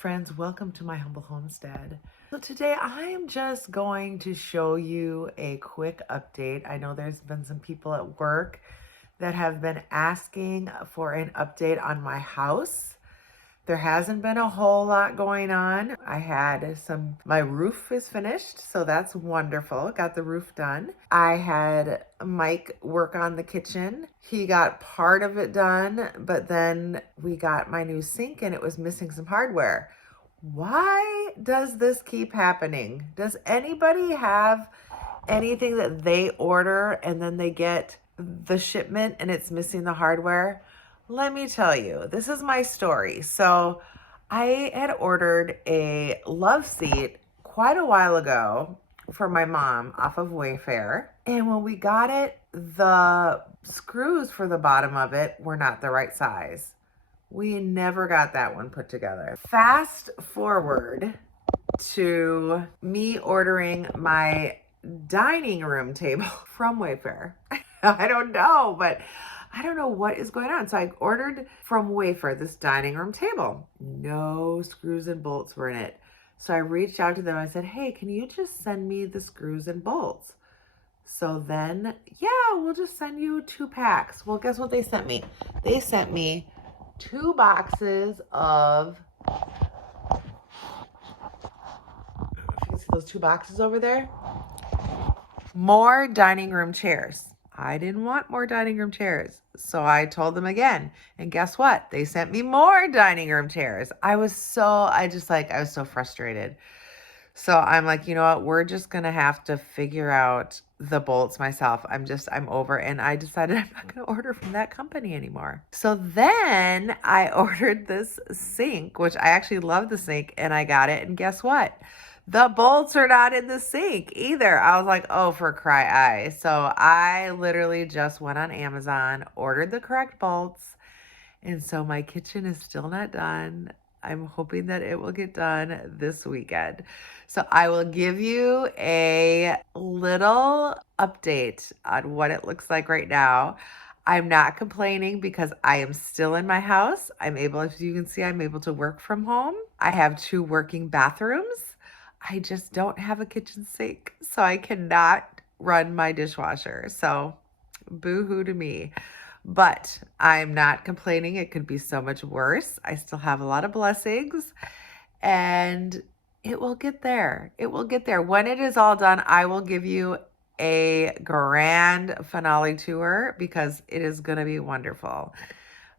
friends, welcome to my humble homestead. So today I am just going to show you a quick update. I know there's been some people at work that have been asking for an update on my house. There hasn't been a whole lot going on. My roof is finished, so that's wonderful. Got the roof done. I had Mike work on the kitchen. He got part of it done, but then we got my new sink and it was missing some hardware. Why does this keep happening? Does anybody have anything that they order and then they get the shipment and it's missing the hardware? Let me tell you, this is my story. So I had ordered a love seat quite a while ago for my mom off of Wayfair. And when we got it, the screws for the bottom of it were not the right size. We never got that one put together. Fast forward to me ordering my dining room table from Wayfair. I don't know, but I don't know what is going on. So I ordered from Wayfair this dining room table. No screws and bolts were in it. So I reached out to them. I said, hey, can you just send me the screws and bolts? So then, yeah, we'll just send you 2 packs. Well, guess what they sent me? They sent me 2 boxes of, if you can see those 2 boxes over there, more dining room chairs. I didn't want more dining room chairs. So I told them again. And guess what? They sent me more dining room chairs. I was so frustrated. So I'm like, you know what? We're just going to have to figure out the bolts myself. I'm over. And I decided I'm not going to order from that company anymore. So then I ordered this sink, which I actually love the sink, and I got it. And guess what? The bolts are not in the sink either. I was like, oh, for cry eye. So I literally just went on Amazon, ordered the correct bolts. And so my kitchen is still not done. I'm hoping that it will get done this weekend. So I will give you a little update on what it looks like right now. I'm not complaining because I am still in my house. As you can see, I'm able to work from home. I have 2 working bathrooms. I just don't have a kitchen sink, so I cannot run my dishwasher. So boo-hoo to me. But I'm not complaining. It could be so much worse. I still have a lot of blessings, and it will get there. It will get there. When it is all done, I will give you a grand finale tour because it is going to be wonderful.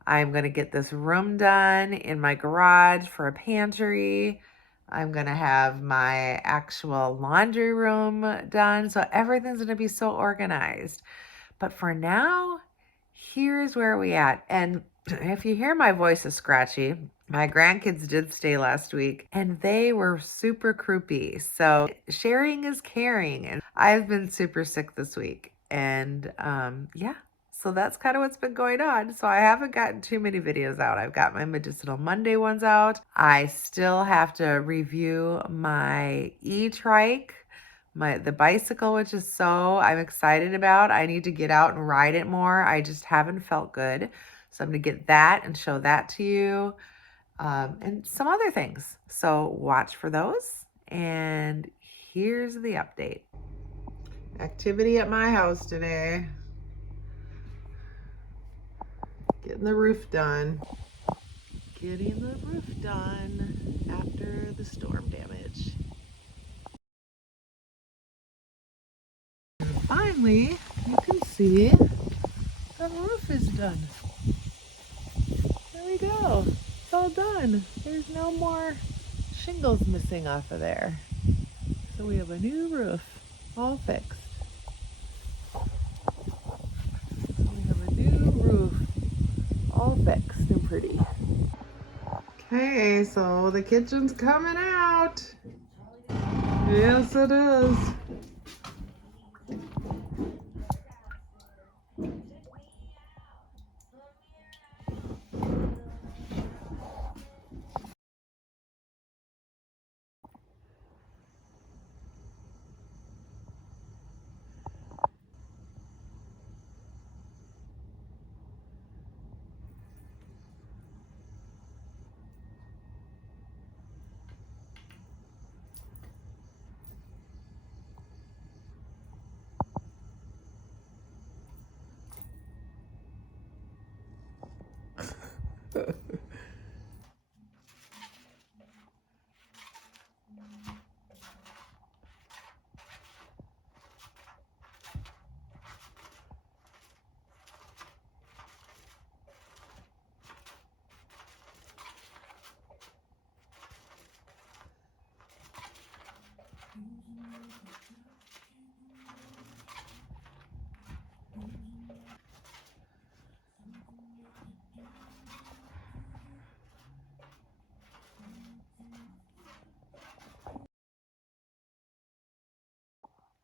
I'm going to get this room done in my garage for a pantry. I'm going to have my actual laundry room done. So everything's going to be so organized. But for now, here's where we at. And if you hear my voice is scratchy, my grandkids did stay last week and they were super croupy. So sharing is caring. And I've been super sick this week. And yeah, so that's kind of what's been going on. So I haven't gotten too many videos out. I've got my Medicinal Monday ones out. I still have to review my e-trike, the bicycle, which is I'm excited about. I need to get out and ride it more. I just haven't felt good. So I'm going to get that and show that to you, and some other things. So watch for those. And here's the update. Activity at my house today. Getting the roof done. Getting the roof done after the storm damage. And finally, you can see the roof is done. There we go. It's all done. There's no more shingles missing off of there. So we have a new roof, all fixed. We have a new roof, all fixed and pretty. Okay, so the kitchen's coming out. Yes, it is.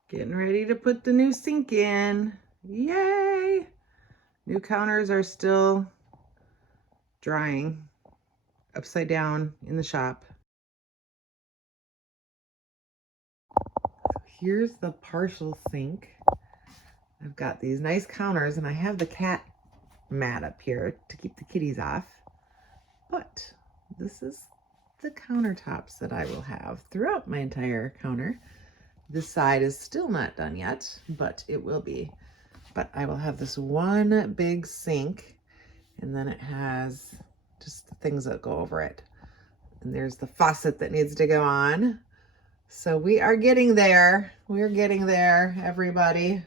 Getting ready to put the new sink in. Yay! New counters are still drying upside down in the shop. Here's the partial sink. I've got these nice counters and I have the cat mat up here to keep the kitties off. But this is the countertops that I will have throughout my entire counter. This side is still not done yet, but it will be. But I will have this one big sink, and then it has just the things that go over it. And there's the faucet that needs to go on. So we are getting there. We're getting there, everybody.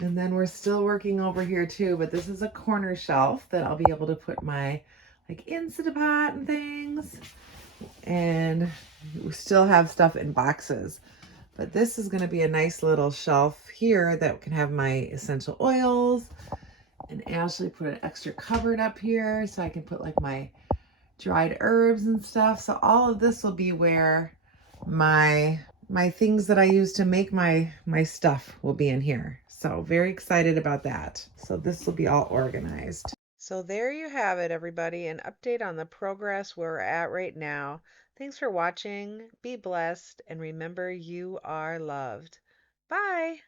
And then we're still working over here too, but this is a corner shelf that I'll be able to put my like Instapot and things. And we still have stuff in boxes. But this is going to be a nice little shelf here that can have my essential oils. And Ashley put an extra cupboard up here so I can put like my dried herbs and stuff. So all of this will be where my things that I use to make my stuff will be in here. So very excited about that. So this will be all organized. So there you have it, everybody, an update on the progress where we're at right now. Thanks for watching. Be blessed and remember you are loved. Bye.